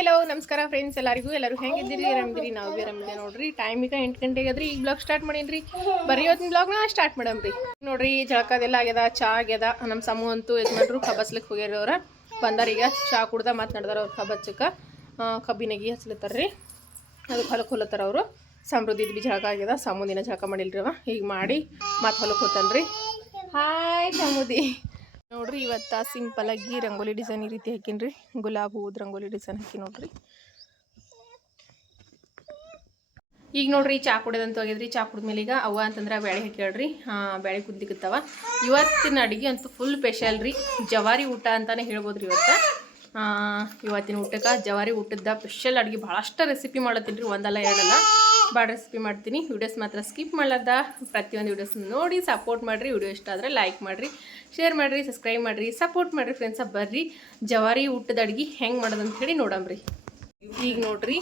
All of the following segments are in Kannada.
ಹೆಲೋ ನಮಸ್ಕಾರ ಫ್ರೆಂಡ್ಸ್ ಎಲ್ಲರೂ ಹೆಂಗಿದ್ದೀರಿ ಆರಾಮಿದ್ದೀರಿ ನಾವು ಭೀ ಆರಾಮಿದ್ದೀವಿ ನೋಡ್ರಿ ಟೈಮ್ ಈಗ 8 ಗಂಟೆಗೆ ಅದ್ರಿ ಈಗ ಬ್ಲಾಗ್ ಸ್ಟಾರ್ಟ್ ಮಾಡೀನಿ ಬರೀ ಇವತ್ತಿನ ಬ್ಲಾಗ್ನ ಸ್ಟಾರ್ಟ್ ಮಾಡಮ್ರಿ ನೋಡ್ರಿ ಜಳಕದೆಲ್ಲ ಆಗ್ಯದ ಚಾ ಆಗ್ಯದ ನಮ್ಮ ಸಮೂ ಅಂತೂ ಯಜಮಾನ್ರು ಕಬ್ಬಸ್ಲಿಕ್ಕೆ ಹೋಗ್ಯಾರ ಅವ್ರ ಬಂದಾರ ಈಗ ಚಾ ಕುಡ್ದ ಮಾತನಾಡ್ದಾರ ಅವ್ರು ಕಬ್ಬಚ್ಚಕ್ಕೆ ಕಬ್ಬಿನಗಿ ಹಚ್ಲತ್ತಾರ್ರಿ ಅದಕ್ಕೆ ಹೊಲಕ್ಕೆ ಹೊಲತ್ತಾರ ಅವರು ಸಮೃದ್ಧಿದು ಬಿ ಜಳಕ ಆಗ್ಯದ ಸಮುದಿನ ಜಳಕ ಮಾಡಿಲ್ರಿ ಅವ ಈಗ ಮಾಡಿ ಮತ್ತೆ ಹೊಲಕ್ಕೆ ಹೋಗ್ತಾನ್ರಿ ಹಾಯ್ ಸಮುದಿ ನೋಡ್ರಿ ಇವತ್ತು ಸಿಂಪಲ್ ಆಗಿ ರಂಗೋಲಿ ಡಿಸೈನ್ ಈ ರೀತಿ ಹಾಕಿನ್ರಿ ಗುಲಾಬ್ ಹೂದ್ ರಂಗೋಲಿ ಡಿಸೈನ್ ಹಾಕಿ ನೋಡ್ರಿ ಈಗ ನೋಡ್ರಿ ಚಾ ಕುಡಿದಂತ ಹೋಗಿದ್ರಿ ಚಾ ಕುಡಿದ್ಮೇಲೆ ಈಗ ಅವ್ವ ಅಂತಂದ್ರೆ ಬ್ಯಾಳೆ ಹಾಕ್ಯಾಳ್ರಿ ಬ್ಯಾಳೆ ಕುದ್ಲಿಕ್ಕತ್ತವ ಇವತ್ತಿನ ಅಡುಗೆ ಅಂತೂ ಫುಲ್ ಸ್ಪೆಷಲ್ ರೀ ಜವಾರಿ ಊಟ ಅಂತಾನೆ ಹೇಳ್ಬೋದ್ರಿ ಇವತ್ತಿನ ಊಟಕ್ಕೆ ಜವಾರಿ ಊಟದ ಸ್ಪೆಷಲ್ ಅಡುಗೆ ಭಾಳಷ್ಟು ರೆಸಿಪಿ ಮಾಡತ್ತೀನಿ ರೀ ಒಂದಲ್ಲ ಎರಡಲ್ಲ ಭಾಳ ರೆಸಿಪಿ ಮಾಡ್ತೀನಿ ವಿಡಿಯೋಸ್ ಮಾತ್ರ ಸ್ಕಿಪ್ ಮಾಡದ ಪ್ರತಿಯೊಂದು ವಿಡಿಯೋಸ್ ನೋಡಿ ಸಪೋರ್ಟ್ ಮಾಡಿರಿ ವಿಡಿಯೋ ಇಷ್ಟ ಆದರೆ ಲೈಕ್ ಮಾಡಿರಿ ಶೇರ್ ಮಾಡಿರಿ ಸಬ್ಸ್ಕ್ರೈಬ್ ಮಾಡಿರಿ ಸಪೋರ್ಟ್ ಮಾಡಿರಿ ಫ್ರೆಂಡ್ಸ ಬರ್ರಿ ಜವಾರಿ ಊಟದ ಅಡುಗೆ ಹೆಂಗೆ ಮಾಡೋದಂತ ಹೇಳಿ ನೋಡಮ್ರಿ ಈಗ ನೋಡ್ರಿ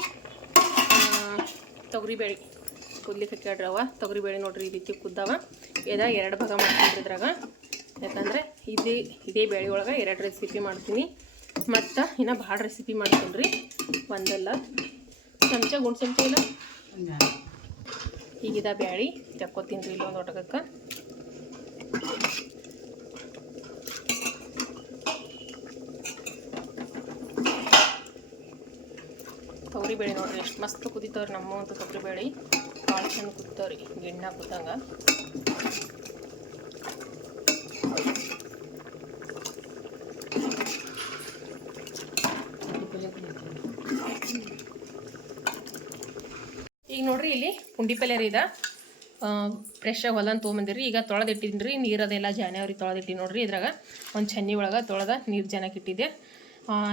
ತೊಗರಿಬೇಳೆ ಕುದ್ಲಿಕ್ಕೆ ಹಾಕ್ಯಾಡ್ರವ ತೊಗರಿಬೇಳೆ ನೋಡ್ರಿ ಈ ರೀತಿ ಕುದ್ದಾವ ಎರಡು ಭಾಗ ಮಾಡ್ತೀನಿ ಇದ್ರಾಗ ಯಾಕಂದರೆ ಇದೇ ಬೇಳೆ ಒಳಗೆ 2 ರೆಸಿಪಿ ಮಾಡ್ತೀನಿ ಮತ್ತು ಇನ್ನು ಭಾಳ ರೆಸಿಪಿ ಮಾಡ್ತೀನಿ ರೀ ಒಂದಲ್ಲ ಚಮಚ ಗುಂಡು ಚಮಚ ಇಲ್ಲ ಈಗಿದ ಬ್ಯಾಳಿ ತಕ್ಕೋತೀನಿ ರೀ ಇಲ್ಲೊಂದು ಒಟಕಕ್ಕೆ ತೊಗರಿಬೇಳೆ ನೋಡ್ರಿ ಎಷ್ಟು ಮಸ್ತ್ ಕುದಿತಾವ್ರಿ ನಮ್ಮಂತೂ ತೊಗರಿಬೇಳೆ ಭಾಳ ಚಂದ ಕುದಿತಾವ್ರಿ ಗಿಣ್ಣ ಕುದ್ದಂಗೆ ಈಗ ನೋಡ್ರಿ ಇಲ್ಲಿ ಪುಂಡಿ ಪಲ್ಯ ರೀ ಫ್ರೆಶ್ ಆಗಿ ಹೊಲನ್ ತೊಗೊಂಬಂದಿರಿ ಈಗ ತೊಳೆದಿಟ್ಟಿನಿ ರೀ ನೀರದೆಲ್ಲ ಜಾನ್ಯಾವ್ರಿ ತೊಳೆದಿಟ್ಟಿ ನೋಡ್ರಿ ಇದ್ರಾಗ ಒಂದು ಚನ್ನಿ ಒಳಗೆ ತೊಳೆದ ನೀರು ಜನಕ್ಕೆ ಇಟ್ಟಿದ್ದೆ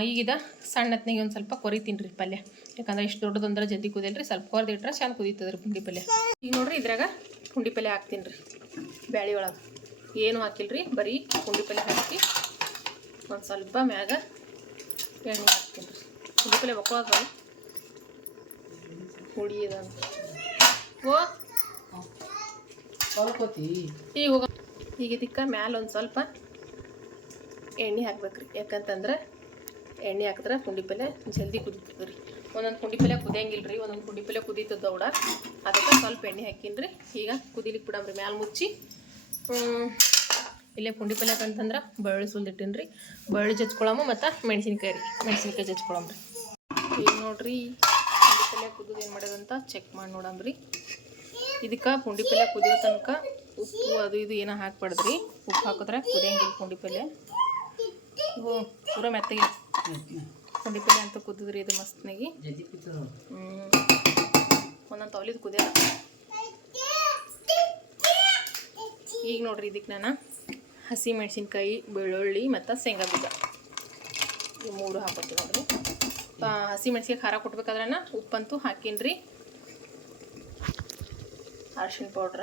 ಈಗಿದ ಸಣ್ಣ ಹೊತ್ನಾಗ ಒಂದು ಸ್ವಲ್ಪ ಕೊರಿತೀನಿ ರೀ ಪಲ್ಯ ಯಾಕಂದ್ರೆ ಇಷ್ಟು ದೊಡ್ಡದಂದ್ರೆ ಜಲ್ದಿ ಕುದಿಯಲ್ರಿ ಸ್ವಲ್ಪ ಕೊರ್ದಿಟ್ರೆ ಚೆಂದ ಕುದೀತದ್ರಿ ಪುಂಡಿ ಪಲ್ಯ ಈಗ ನೋಡ್ರಿ ಇದ್ರಾಗ ಪುಂಡಿ ಪಲ್ಯ ಹಾಕ್ತೀನಿ ರೀ ಬ್ಯಾಳಿ ಒಳಗೆ ಏನು ಹಾಕಿಲ್ರಿ ಬರೀ ಪುಂಡಿ ಪಲ್ಯ ಹಾಕಿ ಒಂದು ಸ್ವಲ್ಪ ಮ್ಯಾಗ ಎಣ್ಣೆ ಹಾಕ್ತೀನಿ ರೀ ಪುಂಡಿ ಪಲ್ಯ ಬಕ್ಕೋದು ಹುಳಿ ಇದಂತ ಈಗ ಇದಕ್ಕೆ ಮ್ಯಾಲ ಒಂದು ಸ್ವಲ್ಪ ಎಣ್ಣೆ ಹಾಕ್ಬೇಕ್ರಿ ಯಾಕಂತಂದ್ರೆ ಎಣ್ಣೆ ಹಾಕಿದ್ರೆ ಪುಂಡಿ ಪಲ್ಯ ಜಲ್ದಿ ಕುದೀತದೆ ರೀ ಒಂದೊಂದು ಪುಂಡಿ ಪಲ್ಯ ಕುದಿಯಂಗಿಲ್ಲ ರೀ ಒಂದೊಂದು ಪುಂಡಿ ಪಲ್ಯ ಕುದೀತದ ದೌಡ ಅದಕ್ಕೆ ಸ್ವಲ್ಪ ಎಣ್ಣೆ ಹಾಕಿನಿ ರೀ ಈಗ ಕುದಿಲಿಕ್ಕೆ ಬಿಡಮ್ರಿ ಮ್ಯಾಲ ಮುಚ್ಚಿ ಇಲ್ಲೇ ಪುಂಡಿ ಪಲ್ಯಕ್ಕಂತಂದ್ರೆ ಬೆಳ್ಳುಳ್ಳಿ ಸುಲ್ದಿಟ್ಟಿನಿ ರೀ ಬೆಳ್ಳುಳ್ಳಿ ಜಜ್ಕೊಳಮ್ಮ ಮತ್ತು ಮೆಣಸಿನ್ಕಾಯಿ ಜಜ್ಕೊಳಮ್ರಿ ಈಗ ನೋಡ್ರಿ ಪುಂಡಿ ಪಲ್ಯ ಕುದಿದು ಏನು ಮಾಡ್ಯದಂತ ಚೆಕ್ ಮಾಡಿ ನೋಡಮ್ರಿ ಇದಕ್ಕೆ ಪುಂಡಿ ಪಲ್ಯ ಕುದಿಯೋ ತನಕ ಉಪ್ಪು ಅದು ಇದು ಏನೋ ಹಾಕ್ಬಾರ್ದ್ರಿ ಉಪ್ಪು ಹಾಕಿದ್ರೆ ಕುದಿಯಂಗಿಲ್ಲ ಪುಂಡಿ ಪಲ್ಯ ಪೂರ ಮೆತ್ತಗೆ ಪುಂಡಿ ಪಲ್ಯ ಅಂತ ಕುದಿದ್ರಿ ಇದು ಮಸ್ತ್ನಾಗಿ ಒಂದೊಂದು ತವಲಿದು ಕುದಿಯೋದ ಈಗ ನೋಡ್ರಿ ಇದಕ್ಕೆ ನಾನು ಹಸಿ ಮೆಣಸಿನ್ಕಾಯಿ ಬೆಳ್ಳುಳ್ಳಿ ಮತ್ತು ಶೇಂಗಾ ಬೀಜ ಈ 3 ಹಾಕೋತೀವಿ ನೋಡ್ರಿ ಹಸಿ ಮೆಣಸಿಗೆ ಖಾರ ಕೊಟ್ಬೇಕಾದ್ರೆ ಉಪ್ಪಂತೂ ಹಾಕೀನಿ ಅರಿಶಿನ ಪೌಡ್ರ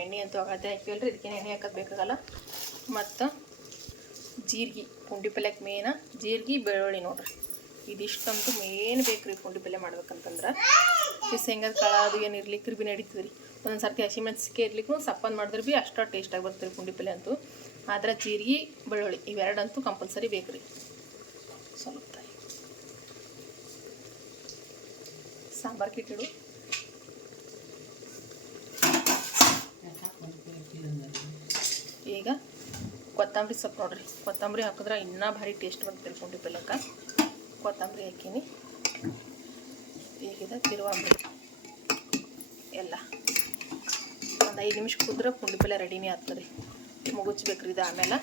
ಎಣ್ಣೆ ಅಂತೂ ಆಗತ್ತೆ ಹಾಕಿವಲ್ರಿ ಇದಕ್ಕೇನು ಎಣ್ಣೆ ಹಾಕೋದು ಬೇಕಾಗಲ್ಲ ಮತ್ತು ಜೀರಿಗೆ ಪುಂಡಿ ಪಲ್ಯಕ್ಕೆ ಮೇನ ಜೀರಿಗೆ ಬೆಳ್ಳುಳ್ಳಿ ನೋಡ್ರಿ ಇದಿಷ್ಟಂತೂ ಮೇನ್ ಬೇಕು ರೀ ಪುಂಡಿ ಪಲ್ಯ ಮಾಡ್ಬೇಕಂತಂದ್ರೆ ಈ ಶೇಂಗಾದ ಕಾಳು ಅದು ಏನು ಇರ್ಲಿಕ್ಕೆ ಭೀ ನಡೀತದೆ ರೀ ಒಂದೊಂದು ಸರ್ತಿ ಹಸಿ ಮೆಣಸಿಗೆ ಇರ್ಲಿಕ್ಕೂ ಸಪ್ಪಂದು ಮಾಡಿದ್ರೆ ಭೀ ಅಷ್ಟು ಟೇಸ್ಟಾಗಿ ಬರ್ತೀರಿ ಪುಂಡಿ ಪಲ್ಯ ಅಂತೂ ಆದ್ರೆ ಜೀರಿಗೆ ಬೆಳ್ಳುಳ್ಳಿ ಇವೆರಡಂತೂ ಕಂಪಲ್ಸರಿ ಬೇಕು ರೀ ಸ್ವಲ್ಪ ಸಾಂಬಾರು ಕಿಟ್ಟಿಡು ಈಗ ಕೊತ್ತಂಬರಿ ಸೊಪ್ಪು ನೋಡ್ರಿ ಕೊತ್ತಂಬರಿ ಹಾಕಿದ್ರೆ ಇನ್ನೂ ಭಾರಿ ಟೇಸ್ಟ್ ಬರ್ತದೆ ಪುಂಡಿ ಪಲ್ಯಕ್ಕೆ ಕೊತ್ತಂಬರಿ ಹಾಕೀನಿ ಈಗಿದ ತಿರುವಂಬರಿ ಎಲ್ಲ ಒಂದು 5 ನಿಮಿಷ ಕುದ್ರೆ ಪುಂಡಿ ಪಲ್ಯ ರೆಡಿನೇ ಆಗ್ತದೆ ಮುಗುಚ್ಬೇಕ್ರಿ ಇದು ಆಮೇಲೆ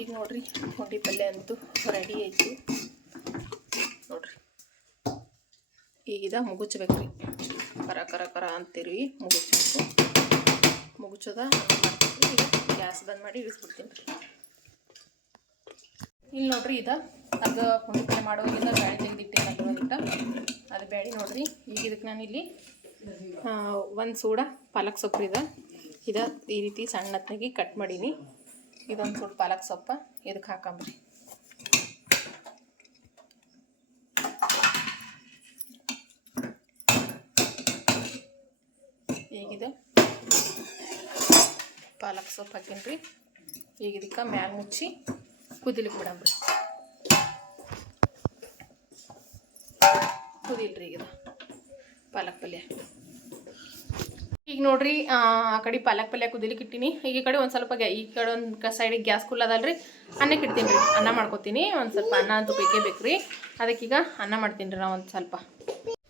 ಈಗ ನೋಡ್ರಿ ಪುಂಡಿ ಪಲ್ಯ ಅಂತೂ ರೆಡಿ ಆಯಿತು ನೋಡ್ರಿ ಈಗಿದ ಮುಗುಚ್ಬೇಕ್ರಿ ಕರ ಕರ ಕರ ಅಂತೀರಿ ಮುಗುಚ್ಬೇಕು ಮುಗುಚೋದ ಈಗ ಗ್ಯಾಸ್ ಬಂದ್ ಮಾಡಿ ಇಳಿಸ್ಬಿಡ್ತೀನಿ ರೀ ಇಲ್ಲಿ ನೋಡ್ರಿ ಅದು ಪುಂಡಿ ಪಲ್ಯ ಮಾಡುವಾಗಿಂದ ಬ್ಯಾಳೆ ತೆಗೆದಿಟ್ಟೆ ಅದು ಬ್ಯಾಳೆ ನೋಡ್ರಿ ಈಗ ಇದಕ್ಕೆ ನಾನು ಇಲ್ಲಿ ಒಂದು ಸೂಡ ಪಾಲಕ್ ಸೊಪ್ಪು ಇದು ಈ ರೀತಿ ಸಣ್ಣತ್ತಾಗಿ ಕಟ್ ಮಾಡೀನಿ ಇದೊಂದು ಸೂಡು ಪಾಲಕ್ ಸೊಪ್ಪು ಇದಕ್ಕೆ ಹಾಕಂಬ್ರಿ ಈಗಿದೆ ಪಾಲಕ್ ಸೊಪ್ಪು ಹಾಕಿನ್ರಿ ಈಗ ಇದಕ್ಕೆ ಮ್ಯಾಗ ಮುಚ್ಚಿ ಕುದಿಲಿಕ್ಕೆ ಬಿಡಂಬ್ರಿ. ಕುದಿಲ್ರಿ ಈಗ ಪಾಲಕ್ ಪಲ್ಯ. ಈಗ ನೋಡ್ರಿ ಆ ಕಡೆ ಪಾಲಕ್ ಪಲ್ಯ ಕುದಿಲಿಕ್ಕೆ ಇಟ್ಟಿನಿ. ಈಗ ಈ ಕಡೆ ಒಂದು ಸ್ವಲ್ಪ ಈ ಕಡೆ ಒಂದು ಸೈಡಿಗೆ ಗ್ಯಾಸ್ ಫುಲ್ ಅದಲ್ರಿ, ಅನ್ನಕ್ಕೆ ಇಡ್ತೀನಿ ರೀ. ಅನ್ನ ಮಾಡ್ಕೊತೀನಿ. ಒಂದು ಸ್ವಲ್ಪ ಅನ್ನ ಅಂತೂ ಬೇಕೇ ಬೇಕ್ರಿ. ಅದಕ್ಕೀಗ ಅನ್ನ ಮಾಡ್ತೀನಿ ರೀ ನಾವು ಒಂದು ಸ್ವಲ್ಪ.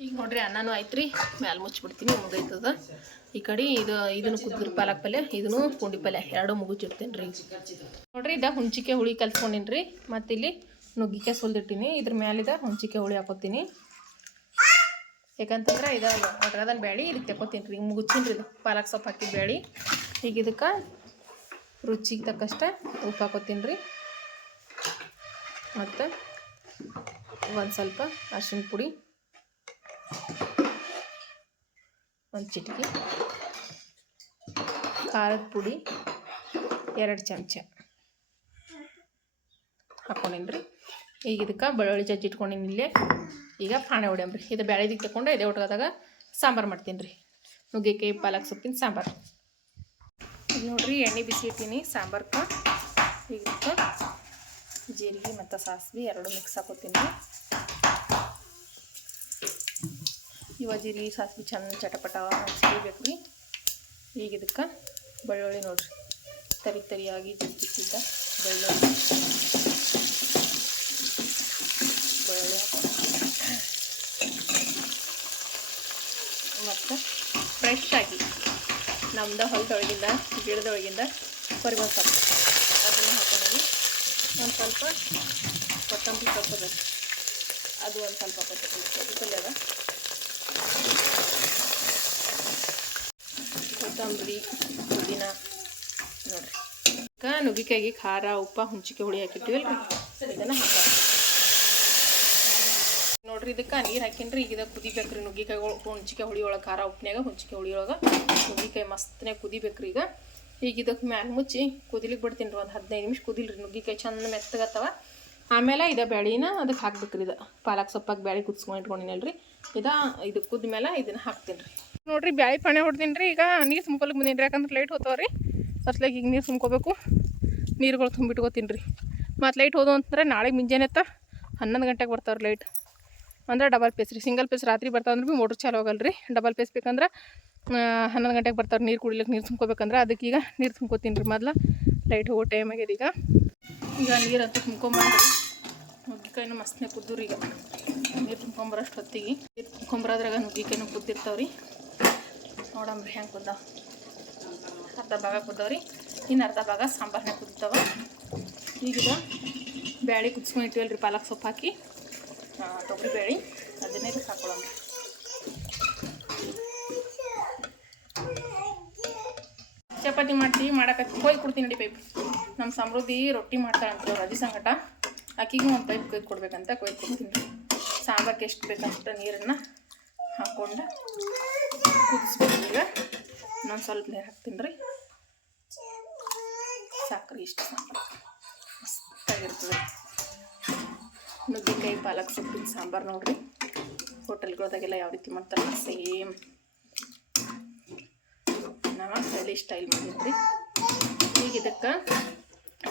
ಈಗ ನೋಡ್ರಿ ಅನ್ನನೂ ಆಯ್ತು ರೀ, ಮ್ಯಾಲೆ ಮುಚ್ಚಿಬಿಡ್ತೀನಿ, ಮುಗೈತದ. ಈ ಕಡೆ ಇದನ್ನು ಕುದ್ದಿರಿ ಪಾಲಕ್ ಪಲ್ಯ, ಇದನ್ನು ಪುಂಡಿ ಪಲ್ಯ ಎರಡು ಮುಗಿಸಿಡ್ತೀನಿ ರೀ. ನೋಡ್ರಿ ಹುಂಚಿಕೆ ಹುಳಿ ಕಲ್ಸ್ಕೊಂಡಿನಿ ರೀ. ಮತ್ತು ಇಲ್ಲಿ ನುಗ್ಗಿಕಾಯಿ ಸುಲ್ದಿಟ್ಟಿನಿ. ಇದ್ರ ಮ್ಯಾಲಿದ ಹುಂಚಿಕೆ ಹುಳಿ ಹಾಕೋತೀನಿ. ಯಾಕಂತಂದ್ರೆ ಅದ್ರದಲ್ಲಿ ಬ್ಯಾಳಿ ಇದಕ್ಕೆ ತೆಕ್ಕೋತೀನಿ ರೀ. ಮುಗಿಸ್ತೀನಿ ರೀ ಇದು ಪಾಲಕ್ ಸೊಪ್ಪು ಹಾಕಿದ ಬ್ಯಾಳಿ. ಈಗ ಇದಕ್ಕೆ ರುಚಿಗೆ ತಕ್ಕಷ್ಟ ಉಪ್ಪು ಹಾಕೋತೀನಿ ರೀ. ಮತ್ತು ಒಂದು ಸ್ವಲ್ಪ ಅರಿಶಿನ ಪುಡಿ, ಒಂದು ಚಿಟಿಕೆ ಖಾರದ ಪುಡಿ, 2 ಚಮಚ ಹಾಕ್ಕೊಂಡೀನಿ ರೀ. ಈಗ ಇದಕ್ಕೆ ಬೆಳ್ಳುಳ್ಳಿ ಜಜ್ಜಿ ಇಟ್ಕೊಂಡಿನಿ ಇಲ್ಲೇ. ಈಗ ಪಾಣೆ ಹೊಡ್ಯಂಬ್ರಿ. ಇದು ಬ್ಯಾಳಿದಿಗೆ ತಗೊಂಡು ಇದೇ ಊಟದಾಗ ಸಾಂಬಾರು ಮಾಡ್ತೀನಿ ರೀ. ನುಗ್ಗೆಕಾಯಿ ಪಾಲಕ್ ಸೊಪ್ಪಿನ ಸಾಂಬಾರು. ಈಗ ನೋಡ್ರಿ ಎಣ್ಣೆ ಬಿಸಿ ಇಟ್ಟೀನಿ ಸಾಂಬಾರ್ಗೆ. ಈಗ ಜೀರಿಗೆ ಮತ್ತು ಸಾಸಿವೆ ಎರಡು ಮಿಕ್ಸ್ ಹಾಕೋತೀನಿ ರೀ. ಇವ ಜೀರಿಗೆ ಸಾಸಿವೆ ಚೆಂದ ಚಟಪಟ ಸಿಗಬೇಕು ರೀ. ಈಗ ಇದಕ್ಕೆ ಬೆಳ್ಳುಳ್ಳಿ ನೋಡ್ರಿ, ತರಿಯಾಗಿ ಜಜ್ಜಿಟ್ಟಿದ್ದ ಬೆಳ್ಳುಳ್ಳಿ ಹಾಕೋಣ. ಮತ್ತು ಫ್ರೆಶ್ಶಾಗಿ ನಮ್ದು ಹೊಲದೊಳಗಿಂದ ಗಿಡದೊಳಗಿಂದ ಕೊರಿಬೇವು ಸೊಪ್ಪು ಅದನ್ನು ಹಾಕೊಂಡು ಒಂದು ಸ್ವಲ್ಪ ಕೊತ್ತಂಬರಿ ಸೊಪ್ಪು ಅದ, ಅದು ಒಂದು ಸ್ವಲ್ಪ ಕೊತ್ತಂಬರಿ ಅದ, ಕೊತ್ತಂಬರಿ ಪುದೀನ ನೋಡಿರಿ. ಈಗ ನುಗ್ಗಿಕಾಯಿಗೆ ಖಾರ ಉಪ್ಪು ಹುಂಚಿಕೆ ಹುಳಿ ಹಾಕಿಟ್ಟಿವಲ್ಲ ರೀ, ಇದನ್ನು ಹಾಕೋಣ ನೋಡ್ರಿ. ಇದಕ್ಕೆ ನೀರು ಹಾಕಿನ್ರಿ. ಈಗ ಇದಕ್ಕೆ ಕುದಿಬೇಕ್ರಿ ನುಗ್ಗಿಕಾಯಿಗಳು. ಹುಂಚಿಕೆ ಹುಳಿ ಒಳಗೆ ಖಾರ ಉಪ್ಪಿನಾಗ ಹುಂಚಿಕೆ ಹುಳಿ ಒಳಗೆ ನುಗ್ಗಿಕಾಯಿ ಮಸ್ತನೇ ಕುದಿಬೇಕ್ರಿ. ಈಗ ಇದಕ್ಕೆ ಮ್ಯಾಲ ಮುಚ್ಚಿ ಕುದಿಲಿಕ್ಕೆ ಬಿಡ್ತೀನಿ ರೀ. ಒಂದು 15 ನಿಮಿಷ ಕುದಿಲ್ರಿ. ನುಗ್ಗಿಕಾಯಿ ಚಂದ ಮೆತ್ತಗತ್ತವ. ಆಮೇಲೆ ಬ್ಯಾಳಿನ ಅದಕ್ಕೆ ಹಾಕ್ಬೇಕ್ರಿ. ಪಾಲಕ್ ಸೊಪ್ಪಾಗಿ ಬ್ಯಾಳಿ ಕುದಿಸ್ಕೊಂಡು ಇಟ್ಕೊಂಡಿನಲ್ರಿ. ಇದು ಕುದ್ದ ಮೇಲೆ ಇದನ್ನು ಹಾಕ್ತೀನಿ ರೀ. ನೋಡ್ರಿ ಬ್ಯಾಳಿ ಪಾಣೆ ಹೊಡ್ತೀನಿ ರೀ. ಈಗ ನೀರು ತುಂಬ್ಕೊಲಿಕ್ಕೆ ಬಂದೀನಿ ರೀ. ಯಾಕಂದ್ರೆ ಲೈಟ್ ಹೋಗ್ತಾವ್ರಿ. ಫಸ್ಟ್ಲಾಗ ಈಗ ನೀರು ತುಂಬ್ಕೋಬೇಕು. ನೀರುಗಳು ತುಂಬಿಟ್ಕೋತೀನಿ ರೀ. ಮತ್ತು ಲೈಟ್ ಹೋದವು ಅಂತಂದ್ರೆ ನಾಳೆ ಮುಂಜಾನೆ 11 ಗಂಟೆಗೆ ಬರ್ತಾವ್ರಿ ಲೈಟ್. ಅಂದ್ರೆ ಡಬಲ್ ಪೇಸ್ ರೀ. ಸಿಂಗಲ್ ಪೇಸ್ ರಾತ್ರಿ ಬರ್ತಾವಂದ್ರೆ ಭೀ ಮೋಟ್ರ್ ಚಾಲು ಆಗಲ್ಲ ರೀ. ಡಬಲ್ ಪೇಸ್ ಬೇಕಂದ್ರೆ 11 ಗಂಟೆಗೆ ಬರ್ತಾರೆ. ನೀರು ಕುಡಿಲಿಕ್ಕೆ ನೀರು ತುಂಬ್ಕೋಬೇಕಂದ್ರೆ ಅದಕ್ಕೆ ಈಗ ನೀರು ತುಂಬ್ಕೋತೀನಿ ರೀ. ಮೊದಲು ಲೈಟ್ ಹೋಗೋ ಟೈಮ್ ಆಗ್ಯದ. ಈಗ ನೀರು ಅಂತ ತುಂಬ್ಕೊಂಬಂದ್ರಿ. ನುಗ್ಗಿಕಾಯಿನೂ ಮಸ್ತನೇ ಕುದ್ದೂರಿ. ಈಗ ನೀರು ತುಂಬ್ಕೊಂಬರಷ್ಟು ಹೊತ್ತಿಗೆ ನೀರು ತುಂಬ್ಕೊಂಬರೋದ್ರಾಗ ನುಗ್ಗಿಕಾಯಿನೂ ಕುದ್ದಿರ್ತಾವ್ರಿ. ನೋಡಂಬ್ರಿ ಹೆಂಗೆ ಕುದ್ದಾವ. ಅರ್ಧ ಭಾಗ ಕುದ್ದಾವ್ರಿ, ಇನ್ನು ಅರ್ಧ ಭಾಗ ಸಾಂಬಾರನ್ನೇ ಕುದ್ದಾವ. ಈಗ ಬ್ಯಾಳಿ ಕುದಿಸ್ಕೊಂಡು ಇಟ್ಟಿವಲ್ರಿ ಪಾಲಕ್ ಸೊಪ್ಪು ಹಾಕಿ ತೊಗರಿ ಬೇಳೆ, ಅದನ್ನೇ ಇದಕ್ಕೆ ಹಾಕೊಳ್ಳೋಣ. ಚಪಾತಿ ಮಾಡ್ತೀವಿ, ಮಾಡಕ್ಕೆ ಕೊಯ್ದು ಕೊಡ್ತೀನಿ ನೋಡಿ ಪೈಪ್. ನಮ್ಮ ಸಮೃದ್ಧಿ ರೊಟ್ಟಿ ಮಾಡ್ತಾಳೆ ಅಂತ ರಜೆ ಸಂಗಟ. ಅಕ್ಕಿಗೂ ಒಂದು ಪೈಪ್ ಕೊಯ್ದು ಕೊಡ್ಬೇಕಂತ ಕೊಯ್ದು ಕೊಡ್ತೀನಿ ರೀ. ಸಾಂಬಾರ್ಗೆ ಎಷ್ಟು ಬೇಕಂತ ನೀರನ್ನು ಹಾಕ್ಕೊಂಡು ಕುದಿಸ್ಬೇಕು. ಈಗ ಇನ್ನೊಂದು ಸ್ವಲ್ಪ ನೀರು ಹಾಕ್ತೀನಿ ರೀ. ಸಾಕ್ರಿ, ಇಷ್ಟು ಸಾಂಬಾರು ಮಸ್ತಾಗಿರ್ತದೆ. ನುಗ್ಗಿಕಾಯಿ ಪಾಲಕ್ ಸೊಪ್ಪಿನ ಸಾಂಬಾರು ನೋಡ್ರಿ. ಹೋಟೆಲ್ಗಳದಾಗೆಲ್ಲ ಯಾವ ರೀತಿ ಮಾಡ್ತಾರಲ್ಲ ಸೇಮ್ ನಾವು ಹಳ್ಳಿ ಸ್ಟೈಲ್ ಮಾಡಿದ್ರಿ. ಈಗ ಇದಕ್ಕೆ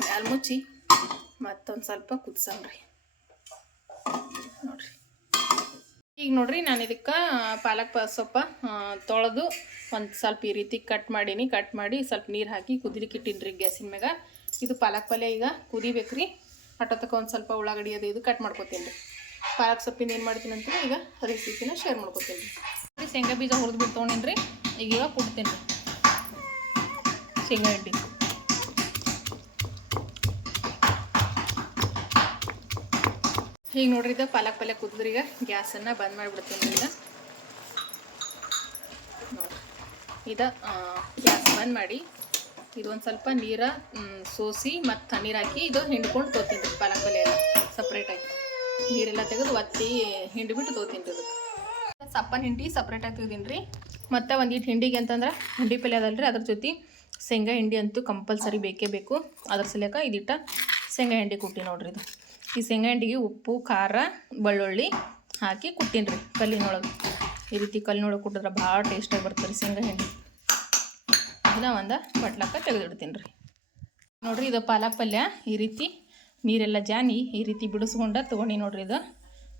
ಮ್ಯಾಲ ಮುಚ್ಚಿ ಮತ್ತೊಂದು ಸ್ವಲ್ಪ ಕುದಿಸಣ್ರಿ ನೋಡ್ರಿ. ಈಗ ನೋಡ್ರಿ ನಾನು ಇದಕ್ಕೆ ಪಾಲಕ್ ಸೊಪ್ಪ ತೊಳೆದು ಒಂದು ಸ್ವಲ್ಪ ಈ ರೀತಿ ಕಟ್ ಮಾಡಿ ಸ್ವಲ್ಪ ನೀರು ಹಾಕಿ ಕುದಿಲಿಕ್ಕೆ ಇಟ್ಟಿನ್ರಿ ಗ್ಯಾಸಿನ ಮ್ಯಾಗ. ಇದು ಪಾಲಕ್ ಪಲ್ಯ ಈಗ ಕುದಿಬೇಕ್ರಿ. ಅಟ್ಟೋತಕ್ಕ ಒಂದು ಸ್ವಲ್ಪ ಉಳ್ಳಾಗಡ್ಡಿ ಇದು ಕಟ್ ಮಾಡ್ಕೊತೀನಿ ರೀ. ಪಾಲಕ್ ಸೊಪ್ಪಿನ ಏನು ಮಾಡ್ತೀನಿ ಅಂತ ಈಗ ರೆಸಿಪಿನ ಶೇರ್ ಮಾಡ್ಕೊತೀನಿ ರೀ. ಶೇಂಗಾ ಬೀಜ ಹುರಿದ್ಬಿಟ್ಟು ತೊಗೊಂಡಿನಿ ರೀ. ಈಗ ಇವಾಗ ಕುಡ್ತೀನಿ ರೀ ಶೇಂಗಾ ಹಿಂಡಿ. ಈಗ ನೋಡ್ರಿ ಪಾಲಕ್ ಪಲ್ಯ ಕುದ್ರಿ. ಈಗ ಗ್ಯಾಸನ್ನು ಬಂದ್ ಮಾಡಿಬಿಡ್ತೀನಿ ಈಗ. ನೋಡಿರಿ ಗ್ಯಾಸ್ ಬಂದ್ ಮಾಡಿ ಇದೊಂದು ಸ್ವಲ್ಪ ನೀರ ಸೋಸಿ ಮತ್ತು ತಣ್ಣೀರು ಹಾಕಿ ಇದು ಹಿಂಡ್ಕೊಂಡು ತೊಗೊತೀನಿ ರೀ. ಪಾಲಕ್ ಪಲ್ಯ ಎಲ್ಲ ಸಪ್ರೇಟಾಗಿ ನೀರೆಲ್ಲ ತೆಗೆದು ಒತ್ತಿ ಹಿಂಡಿಬಿಟ್ಟು ತೊಗೊತೀನಿ ರೀ. ಅದಕ್ಕೆ ಸಪ್ಪನ ಹಿಂಡಿ ಸಪ್ರೇಟಾಗಿ ತೆಗ್ದೀನಿ ರೀ. ಮತ್ತು ಒಂದಿಟ್ಟು ಹಿಂಡಿಗೆ ಅಂತಂದ್ರೆ ಹಿಂಡಿ ಪಲ್ಯ ಅದಲ್ರಿ, ಅದ್ರ ಜೊತೆ ಶೇಂಗಾ ಹಿಂಡಿ ಅಂತೂ ಕಂಪಲ್ಸರಿ ಬೇಕೇ ಬೇಕು. ಅದ್ರ ಸಲಕ ಇದಿಟ್ಟ ಶೇಂಗಾ ಹಿಂಡಿ ಕುಟ್ಟಿ ನೋಡ್ರಿ. ಈ ಶೇಂಗಾ ಹಿಂಡಿಗೆ ಉಪ್ಪು ಖಾರ ಬೆಳ್ಳುಳ್ಳಿ ಹಾಕಿ ಕುಟ್ಟೀನಿ ರೀ ಕಲ್ಲಿನೊಳಗೆ. ಈ ರೀತಿ ಕಲ್ಲಿನೊಳಗೆ ಕುಟ್ಟಿದ್ರೆ ಭಾಳ ಟೇಸ್ಟಾಗಿ ಬರ್ತದೆ ರೀ ಶೇಂಗಾ ಹಿಂಡಿ. ಇದನ್ನ ಒಂದು ಬಟ್ಲಕ್ಕ ತೆಗೆದಿಡ್ತೀನಿ ರೀ. ನೋಡ್ರಿ ಇದು ಪಾಲಕ್ ಪಲ್ಯ ಈ ರೀತಿ ನೀರೆಲ್ಲ ಜಾನಿ ಈ ರೀತಿ ಬಿಡಿಸ್ಕೊಂಡ ತೊಗೊಂಡು ನೋಡ್ರಿ ಇದು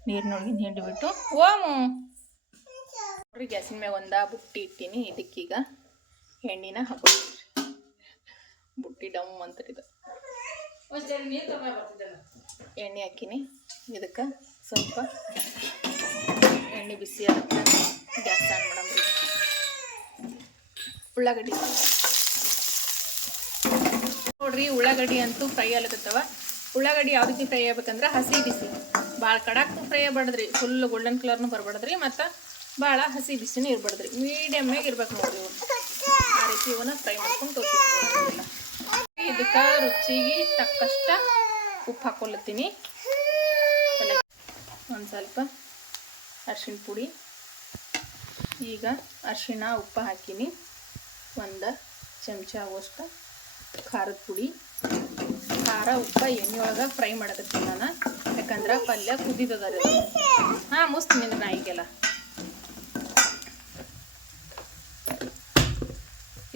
ನೀರಿನೊಳಗಿಂದ ಹಿಂಡಿಬಿಟ್ಟು ಓಮು ನೋಡ್ರಿ ಗ್ಯಾಸಿನ ಮ್ಯಾಗ ಒಂದು ಬುಟ್ಟಿ ಇಟ್ಟೀನಿ. ಇದಕ್ಕೀಗ ಎಣ್ಣೆನ ಹಾಕೋರಿ. ಬುಟ್ಟಿ ಡಮ್ ಅಂತಾರೆ ಇದು. ಎಣ್ಣೆ ಹಾಕಿನಿ. ಇದಕ್ಕೆ ಸ್ವಲ್ಪ ಎಣ್ಣೆ ಬಿಸಿ ಆಗುತ್ತೆ. ಗ್ಯಾಸ್ ಆನ್ ಮಾಡಮ್ರಿ. ಉಳ್ಳಾಗಡ್ಡಿ ನೋಡ್ರಿ, ಉಳ್ಳಾಗಡ್ಡಿ ಅಂತೂ ಫ್ರೈ ಆಗ್ಲತ್ತವ. ಉಳ್ಳಾಗಡ್ಡಿ ಯಾವ ರೀತಿ ಫ್ರೈ ಆಗ್ಬೇಕಂದ್ರೆ ಹಸಿ ಬಿಸಿ, ಭಾಳ ಕಡಾಕು ಫ್ರೈ ಆಗ್ಬಾರ್ದ್ರಿ, ಫುಲ್ ಗೋಲ್ಡನ್ ಕಲರ್ನು ಬರ್ಬಾರ್ದ್ರಿ, ಮತ್ತು ಭಾಳ ಹಸಿ ಬಿಸಿನೂ ಇರ್ಬಾರ್ದ್ರಿ, ಮೀಡಿಯಮ್ಮಾಗಿ ಇರ್ಬೇಕು ನೋಡ್ರಿ. ಇವು ಆ ರೀತಿ ಇವನ್ನ ಫ್ರೈ ಮಾಡ್ಕೊಂಡು ತೋರಿಸ್ತೀನಿ. ಇದಕ್ಕೆ ರುಚಿಗೆ ತಕ್ಕಷ್ಟ ಉಪ್ಪು ಹಾಕೊಳತ್ತೀನಿ. ಒಂದು ಸ್ವಲ್ಪ ಅರಿಶಿಣ ಪುಡಿ. ಈಗ ಅರಿಶಿಣ ಉಪ್ಪು ಹಾಕಿನಿ. ಒಂದು ಚಮಚ ಆಗುವಷ್ಟು ಖಾರದ ಪುಡಿ. ಖಾರ ಉಪ್ಪ ಎಣ್ಣೆ ಒಳಗೆ ಫ್ರೈ ಮಾಡಕತ್ತೀನಿ ನಾನು, ಯಾಕಂದ್ರೆ ಪಲ್ಯ ಕುದಿದದ ರೀ. ಹಾಂ, ಮುಸ್ತೀನಿ ಅಂದ್ರೆ ನಾ ಈಗೆಲ್ಲ.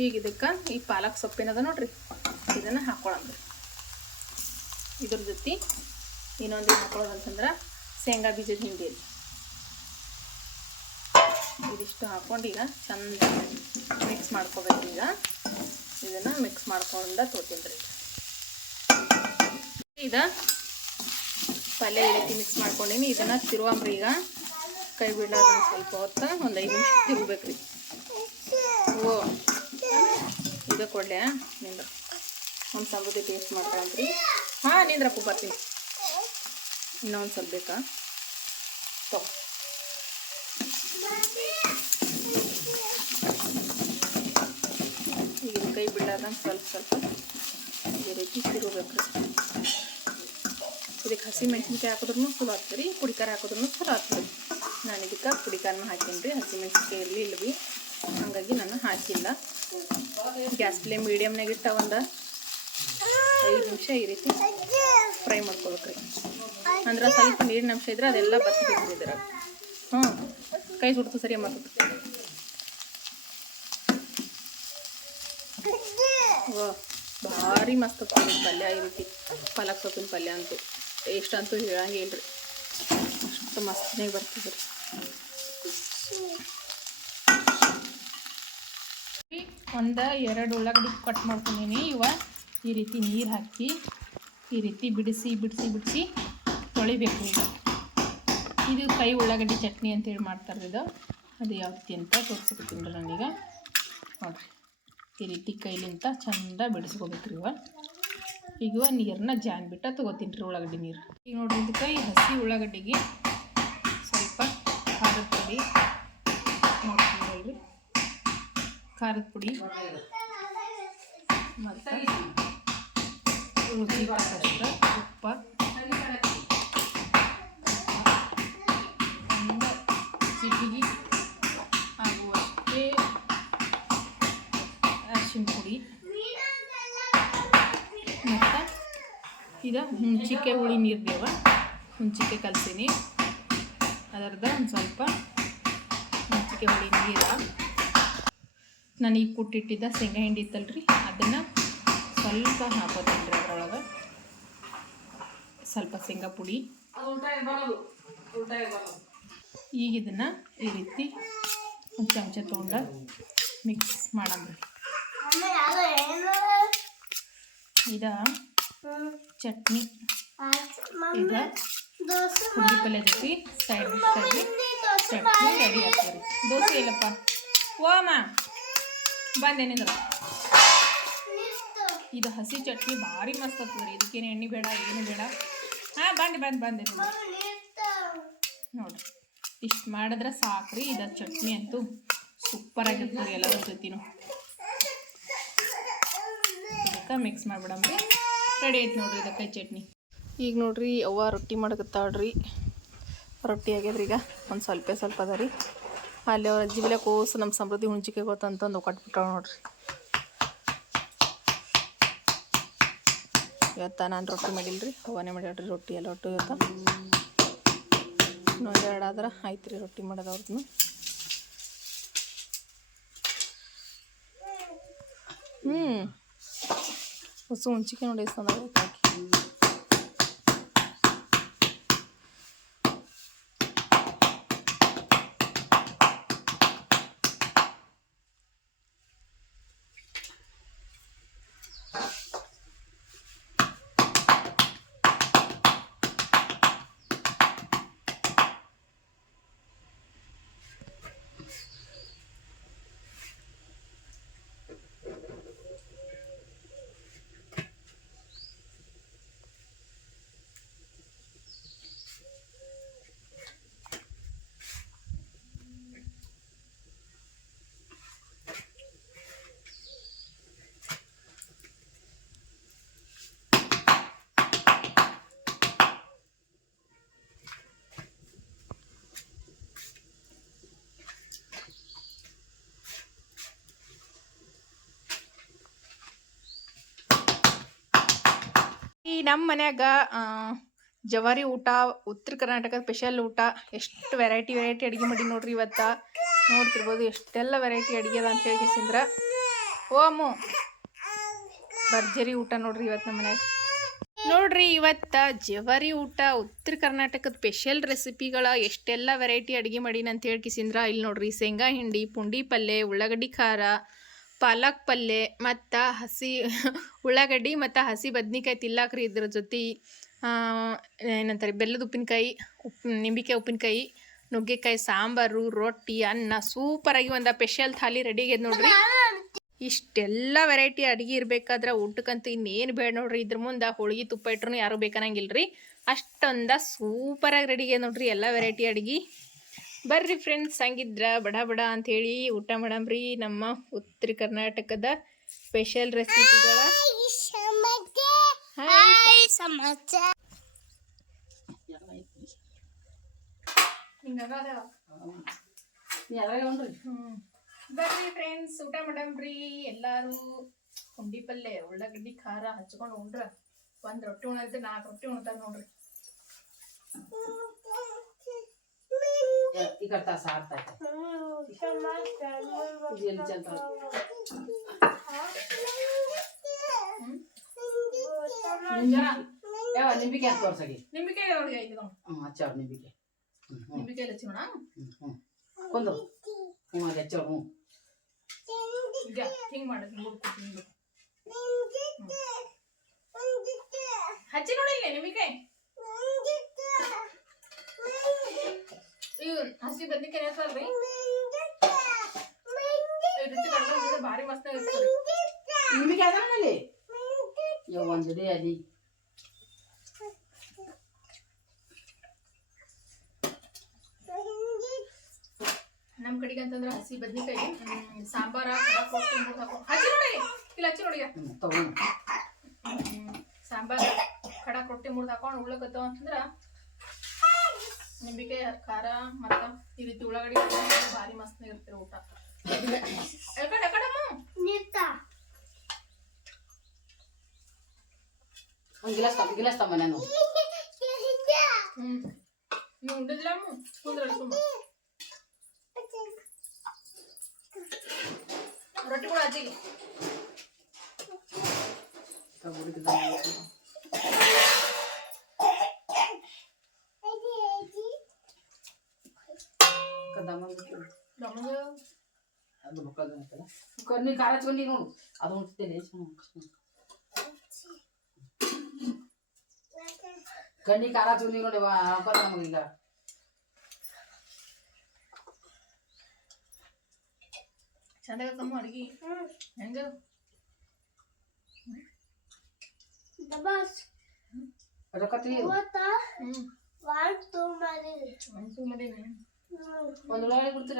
ಈಗ ಇದಕ್ಕೆ ಈ ಪಾಲಕ್ ಸೊಪ್ಪಿನದ ನೋಡ್ರಿ, ಇದನ್ನು ಹಾಕ್ಕೊಳಂದ್ರಿ. ಇದ್ರ ಜೊತೆ ಇನ್ನೊಂದು ಹಾಕೊಳ್ಳೋದಂತಂದ್ರೆ ಶೇಂಗಾ ಬೀಜದ ಹಿಂಡಿ. ಇದಿಷ್ಟು ಹಾಕ್ಕೊಂಡು ಈಗ ಚಂದ ಮಿಕ್ಸ್ ಮಾಡ್ಕೋಬೇಕು. ಈಗ ಇದನ್ನು ಮಿಕ್ಸ್ ಮಾಡ್ಕೊಂಡು ತೊಗೊತೀನಿ ರೀ. ಇದು ಪಲ್ಯ ಈ ರೀತಿ ಮಿಕ್ಸ್ ಮಾಡ್ಕೊಂಡೀನಿ. ಇದನ್ನು ತಿರುವಂಬ್ರಿ. ಈಗ ಕೈ ಬಿಡೋದು ಸ್ವಲ್ಪ ಹೊತ್ತು ಒಂದು 5 ನಿಮಿಷ ತಿರುಗಬೇಕು ರೀ. ಓ, ಇದು ಕೊಡ್ಲೆ ನಿಂದ್ರ ಒಂದು ಸಮೃದ್ಧಿ ಟೇಸ್ಟ್ ಮಾಡ್ಕೊಳ್ರಿ. ಹಾಂ, ನಿಂದ್ರಪ್ಪ ಬರ್ತೀನಿ. ಇನ್ನೊಂದು ಸ್ವಲ್ಪ ಬೇಕಾ ತಗೋ. ಈಗ ಕೈ ಬಿಡೋದಂಗೆ ಸ್ವಲ್ಪ ಈ ರೀತಿ ತಿರುಗಬೇಕು ರೀ. ಇದಕ್ಕೆ ಹಸಿ ಮೆಣಸಿನ್ಕಾಯಿ ಹಾಕಿದ್ರೂ ಚಲೋ ಆಗ್ತದೆ ರೀ, ಪುಡಿಕಾರ ಹಾಕಿದ್ರೂ ಚಲೋ ಆಗ್ತದೆ. ನಾನು ಇದಕ್ಕೆ ಪುಡಿಕಾರನ ಹಾಕೀನಿ ರೀ. ಹಸಿ ಮೆಣಸಿನ್ಕಾಯಿ ಇರಲಿ ಇಲ್ಲ ಭೀ, ಹಾಗಾಗಿ ನಾನು ಹಾಕಿಲ್ಲ. ಗ್ಯಾಸ್ ಫ್ಲೇಮ್ ಮೀಡಿಯಮ್ನಾಗ ಇಟ್ಟು ಒಂದು 5 ನಿಮಿಷ ಈ ರೀತಿ ಫ್ರೈ ಮಾಡ್ಕೊಬೇಕ್ರಿ. ಅಂದ್ರೆ ಸ್ವಲ್ಪ ನೀರಿನ ಅಂಶ ಇದ್ರೆ ಅದೆಲ್ಲ ಬರ್ತಿದ್ರು ಇದ್ರಾಗ. ಕೈ ಸುಡ್ತು ಸರಿ ಮಾಡ್ತದೆ. ಭಾರಿ ಮಸ್ತ್ ಆಗ್ತದೆ ಪಲ್ಯ. ಈ ರೀತಿ ಪಾಲಕ್ ಸೊಪ್ಪಿನ ಪಲ್ಯ ಅಂತೂ ಟೇಸ್ಟ್ ಅಂತೂ ಹೇಳಂಗೆ ಇಲ್ರಿ, ಅಷ್ಟು ಮಸ್ತ್ನಾಗ ಬರ್ತದೆ ರೀ. ಒಂದು 2 ಉಳ್ಳಾಗಡ್ಡಿ ಕಟ್ ಮಾಡ್ಕೊಂಡೀನಿ. ಇವ ಈ ರೀತಿ ನೀರು ಹಾಕಿ ಈ ರೀತಿ ಬಿಡಿಸಿ ತೊಳಿಬೇಕು. ಈಗ ಇದು ಕೈ ಉಳ್ಳಾಗಡ್ಡಿ ಚಟ್ನಿ ಅಂತೇಳಿ ಮಾಡ್ತಾರೆ. ಇದು ಅದು ಯಾವ ರೀತಿ ಅಂತ ತೋರಿಸ್ಕೊತೀನಿ ರೀ ನಾನೀಗ. ನೋಡಿರಿ, ಈ ರೀತಿ ಕೈಲಿಂತ ಚಂದ ಬಿಡಿಸ್ಕೋಬೇಕ್ರಿ. ಈಗ ನೀರನ್ನ ಜಾನ್ ಬಿಟ್ಟು ತೊಗೋತೀನಿ ರೀ ಉಳ್ಳಾಗಡ್ಡಿ ನೀರು. ಈಗ ನೋಡ್ರಿ, ಇದಕ್ಕೆ ಈ ಹಸಿ ಉಳ್ಳಾಗಡ್ಡಿಗೆ ಸ್ವಲ್ಪ ಖಾರದ ಪುಡಿ ನೋಡ್ತೀವಿ, ಖಾರದ ಪುಡಿ ಮತ್ತು ರುಚಿ ತಕ್ಕಷ್ಟು ಉಪ್ಪು, ಒಂದು ಚಿಟಿಗೆ ಆಗುವಷ್ಟೇ ಅರಿಶಿನ ಪುಡಿ, ಮತ್ತು ಇದು ಹುಂಚಿಕೆ ಹುಳಿ ನೀರು ದೇವ ಹುಂಚಿಕೆ ಕಲಸೀನಿ. ಅದರದ ಒಂದು ಸ್ವಲ್ಪ ಹುಂಚಿಕೆ ಹುಳಿ ನೀರು ನಾನು ಈಗ ಕುಟ್ಟಿಟ್ಟಿದ್ದ ಶೇಂಗಾ ಹಿಂಡಿ ಇತ್ತಲ್ರಿ, ಅದನ್ನು ಸ್ವಲ್ಪ ಹಾಕೋತೀನಿ ರೀ. ಅದರೊಳಗೆ ಸ್ವಲ್ಪ ಶೇಂಗಾ ಪುಡಿ. ಈಗ ಇದನ್ನು ಈ ರೀತಿ ಒಂದು ಚಮಚ ತೊಗೊಂಡು ಮಿಕ್ಸ್ ಮಾಡಮ್ರಿ. ಇದು ಚಟ್ನಿ, ಇದು ಪುಡಿ ಪಲ್ಯ ಜೊತೆ ಸೈಡ್ ಡಿಶ್ಶಾಗಿ ಚಟ್ನಿ ರೆಡಿ ಆಗ್ತದೆ ರೀ. ದೋಸೆ ಇಲ್ಲಪ್ಪ ಓಮ ಬಂದೇನಿದ್ರ. ಇದು ಹಸಿ ಚಟ್ನಿ ಭಾರಿ ಮಸ್ತ್ ಆಗ್ತದೆ ರೀ. ಇದಕ್ಕೇನು ಎಣ್ಣೆ ಬೇಡ, ಏನು ಬೇಡ. ಹಾಂ, ಬಂದೆ ನೋಡಿರಿ, ಇಷ್ಟು ಮಾಡಿದ್ರೆ ಸಾಕ್ರಿ. ಇದು ಚಟ್ನಿ ಅಂತೂ ಸೂಪರ್ ಆಗಿರ್ತದೆ ರೀ ಎಲ್ಲರ ಜೊತೆನೂ. ಇದಕ್ಕೆ ಮಿಕ್ಸ್ ಮಾಡಿಬಿಡಮ್ರಿ. ರೆಡಿ ಆಯ್ತು ನೋಡ್ರಿ ಇದಕ್ಕೆ ಚಟ್ನಿ. ಈಗ ನೋಡ್ರಿ ಅವ್ವ ರೊಟ್ಟಿ ಮಾಡಕತ್ತಾಳ್ರಿ. ರೊಟ್ಟಿ ಆಗ್ಯದ್ರಿ. ಈಗ ಒಂದು ಸ್ವಲ್ಪ ಅದ ರೀ. ಅಲ್ಲಿ ಅವ್ರ ಅಜ್ಜಿ ಬೆಲೆ ಕೋಸು ನಮ್ಮ ಸಮೃದ್ಧಿ ಹುಂಚಿಕೆ ಗೊತ್ತಂತಂದು ಕೊಟ್ಬಿಟ್ಟಾಳ ನೋಡ್ರಿ. ಇವತ್ತು ನಾನು ರೊಟ್ಟಿ ಮಾಡಿಲ್ರಿ, ಅವನೇ ಮಾಡ್ಯಾಡ್ರಿ ರೊಟ್ಟಿ. ಎಲ್ಲ ಒಟ್ಟು ಇವತ್ತು ಇನ್ನೊಂದು 2 ಆದ್ರೆ ಆಯ್ತು ರೀ ರೊಟ್ಟಿ ಮಾಡೋದು ಅವ್ರದ್ದು. ಹೊಸ ಹುಂಚಿಕೆ ನೋಡಿ ಎಷ್ಟು ಚಂದ ಆಗೈತೆ. ಈ ನಮ್ಮ ಮನ್ಯಾಗ ಜವಾರಿ ಊಟ, ಉತ್ತರ ಕರ್ನಾಟಕದ ಸ್ಪೆಷಲ್ ಊಟ. ಎಷ್ಟು ವೆರೈಟಿ ಅಡುಗೆ ಮಾಡಿ ನೋಡ್ರಿ ಇವತ್ತು. ನೋಡ್ತಿರ್ಬೋದು ಎಷ್ಟೆಲ್ಲ ವೆರೈಟಿ ಅಡುಗೆ ಅದ ಅಂತ ಹೇಳಿಸಿಂದ್ರ ಓಮು ಭರ್ಜರಿ ಊಟ ನೋಡ್ರಿ ಇವತ್ತು ನಮ್ಮ ಮನ್ಯಾಗ. ನೋಡ್ರಿ ಇವತ್ತು ಜವಾರಿ ಊಟ, ಉತ್ತರ ಕರ್ನಾಟಕದ ಸ್ಪೆಷಲ್ ರೆಸಿಪಿಗಳ ಎಷ್ಟೆಲ್ಲ ವೆರೈಟಿ ಅಡುಗೆ ಮಾಡೀನಿ ಅಂತ ಹೇಳಿಸಿಂದ್ರ ಇಲ್ಲಿ ನೋಡ್ರಿ ಶೇಂಗಾ ಹಿಂಡಿ, ಪುಂಡಿ ಪಲ್ಯ, ಉಳ್ಳಾಗಡ್ಡಿ ಖಾರ, ಪಾಲಕ್ ಪಲ್ಯ ಮತ್ತು ಹಸಿ ಉಳ್ಳಾಗಡ್ಡಿ ಮತ್ತು ಹಸಿ ಬದ್ನಿಕಾಯಿ ತಿಲ್ಲಾಕ್ರಿ. ಇದ್ರ ಜೊತೆ ಏನಂತಾರೆ ಬೆಲ್ಲದ ಉಪ್ಪಿನಕಾಯಿ, ನಿಂಬಿಕಾಯಿ ಉಪ್ಪಿನಕಾಯಿ, ನುಗ್ಗೆಕಾಯಿ ಸಾಂಬಾರು, ರೊಟ್ಟಿ, ಅನ್ನ. ಸೂಪರಾಗಿ ಒಂದು ಸ್ಪೆಷಲ್ ಥಾಲಿ ರೆಡಿ ಆಗ್ಯದ ನೋಡ್ರಿ. ಇಷ್ಟೆಲ್ಲ ವೆರೈಟಿ ಅಡುಗೆ ಇರ್ಬೇಕಾದ್ರೆ ಊಟಕ್ಕಂತೂ ಇನ್ನೇನು ಬೇಡ ನೋಡ್ರಿ. ಇದ್ರ ಮುಂದೆ ಹೋಳಿಗೆ ತುಪ್ಪ ಇಟ್ರು ಯಾರು ಬೇಕನ್ನಂಗಿಲ್ರಿ. ಅಷ್ಟೊಂದ ಸೂಪರಾಗಿ ರೆಡಿ ಆಗ್ಯದ ನೋಡ್ರಿ ಎಲ್ಲ ವೆರೈಟಿ ಅಡುಗೆ. ಬರ್ರಿ ಫ್ರೆಂಡ್ಸ್, ಹಂಗಿದ್ರ ಬಡ ಬಡ ಅಂಥೇಳಿ ಊಟ ಮಾಡಮ್ರಿ ನಮ್ಮ ಉತ್ತರ ಕರ್ನಾಟಕದ ಸ್ಪೆಷಲ್ ರೆಸಿಪಿಗಳ. ಬರ್ರಿ ಫ್ರೆಂಡ್ಸ್, ಊಟ ಮಾಡಮ್ರಿ ಎಲ್ಲಾರು. ಪುಂಡಿ ಪಲ್ಯ, ಉಳ್ಳಾಗಡ್ಡಿ ಖಾರ ಹಚ್ಕೊಂಡು ಉಂಡ್ರ ಒಂದು ರೊಟ್ಟಿ ಉಣ್ಣಿದ್ರೆ 4 ರೊಟ್ಟಿ ಉಣ್ತಾರ ನೋಡ್ರಿ. इकडता सारता जेल चलता ಯಾವ ನಿಂಬಿಕೆ ಅಂತ ತೋರ್ಸಗಿ. ನಿಂಬಿಕೆ ನೋಡಿ ಐದು ಹಚ್ಚಾವ ನಿಂಬಿಕೆ. ನಿಂಬಿಕೆ ಹಚ್ಚೋಣ. ಕೊಂದು ಅದು ಹಚ್ಚಾವ. ಈಗ ಹಿಂಗೆ ಮಾಡೋದು ಹಚ್ಚಿ ನೋಡಿ ಇಲ್ಲಿ ನಿಂಬಿಕೆ. ಹಸಿ ಬದ್ನಿಕಾಯಿ ಹೇಳ್ತಾರ್ರಿ ಭಾರಿ ಮಸ್ತ್ ಇರ್ತದೆ. ನಿಂಬಿಕೆ ಅದ ಅಲ್ಲಿ ಒಂದು ಡೇ ಅಲ್ಲಿ ನಮ್ಮ ಕಡೆಗೆ ಅಂತಂದ್ರೆ ಹಸಿ ಬದ್ನಿಕಾಯಿ ಸಾಂಬಾರ ಹಚ್ಚಿ ನೋಡಿ ಇಲ್ಲಿ ಹಚ್ಚಿ ನೋಡಿ. ಸಾಂಬಾರ ಕಡಕ್ ರೊಟ್ಟಿ ಮುರ್ದು ಹಾಕೊಂಡು ಉಳ್ಳಕತ್ತವ ಅಂತಂದ್ರ ನಿಂಬಿಕೆ ಖಾರ ಮತ್ತು ಈ ರೀತಿ ಉಳ್ಳಾಗಡ್ಡಿ ಭಾರಿ ಮಸ್ತ್ ಇರ್ತೀರ ಊಟ. ಗಿಲಾಸ್ ತಮ್ಮ ನಾನು ನೀವು ಉಂಡಿಲ್ಲ ಕುಂದ್ರಲ್ಲಿ ಸುಮ್ಮ ರೊಟ್ಟಿ ಕೂಡ ಅಜ್ಜಿಗೆ ಅದು ಕರ್ನಿ ಖಾರ ಹಚ್ಕೊಂಡಿ ನೋಡು ಅದು ಉಣ್ತೇನೆ. ಕಣ್ಣಿ ಖಾರ ಹಚ್ಕೊಂಡಿ ನೋಡಿ ನಮಗೀಗ ಚಂದಾಗ ತಮ್ಮ ಅಡಿಗೆ ಹೆಂಗ ರೊಕ್ಕತ್ತಿ ಒಂದು ಉಳ್ಳಾಗಡ್ಡಿ ಬಿಡ್ತೀರ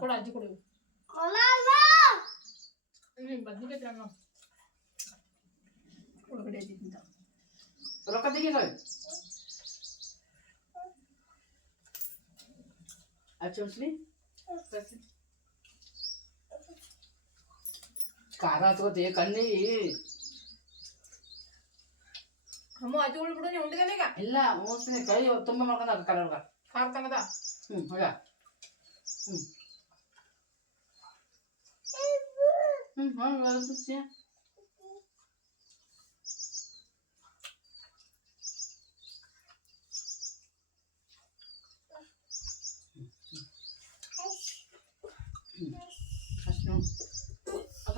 ಕೊಡ ಅಜ್ಜಿ ಕೊಡಿ ಬದ್ನಿಕಾಯಿ ತಿನ್ನ ಒಳಗಡೆ ಅಜ್ಜಿ ರೊಕ್ಕ ತೆಗಿತಾವೆ ಹಚ್ಚಿ ಖಾರ ಹತ್ಕೋತಿ ಕಣ್ಣಿ ಅಮ್ಮ ಅಜ್ಜಿ ಉಳ್ಬಿಡು ನೀವು ಉಂಡಿದಲ್ಲ ಈಗ ಇಲ್ಲ ಮೋಸ್ಟ್ಲಿ ಕೈ ತುಂಬ ಮಾಡ್ಕೊಂಡ ಅದು ಕಲರ್ಗ ಖಾರ ತಂಗದ ಹೋಗ ಹಾಂ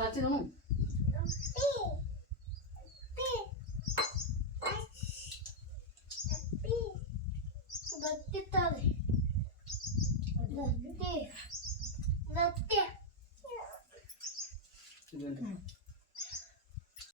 ಹಚ್ಚಿ ನಾನು Latti. ಇದು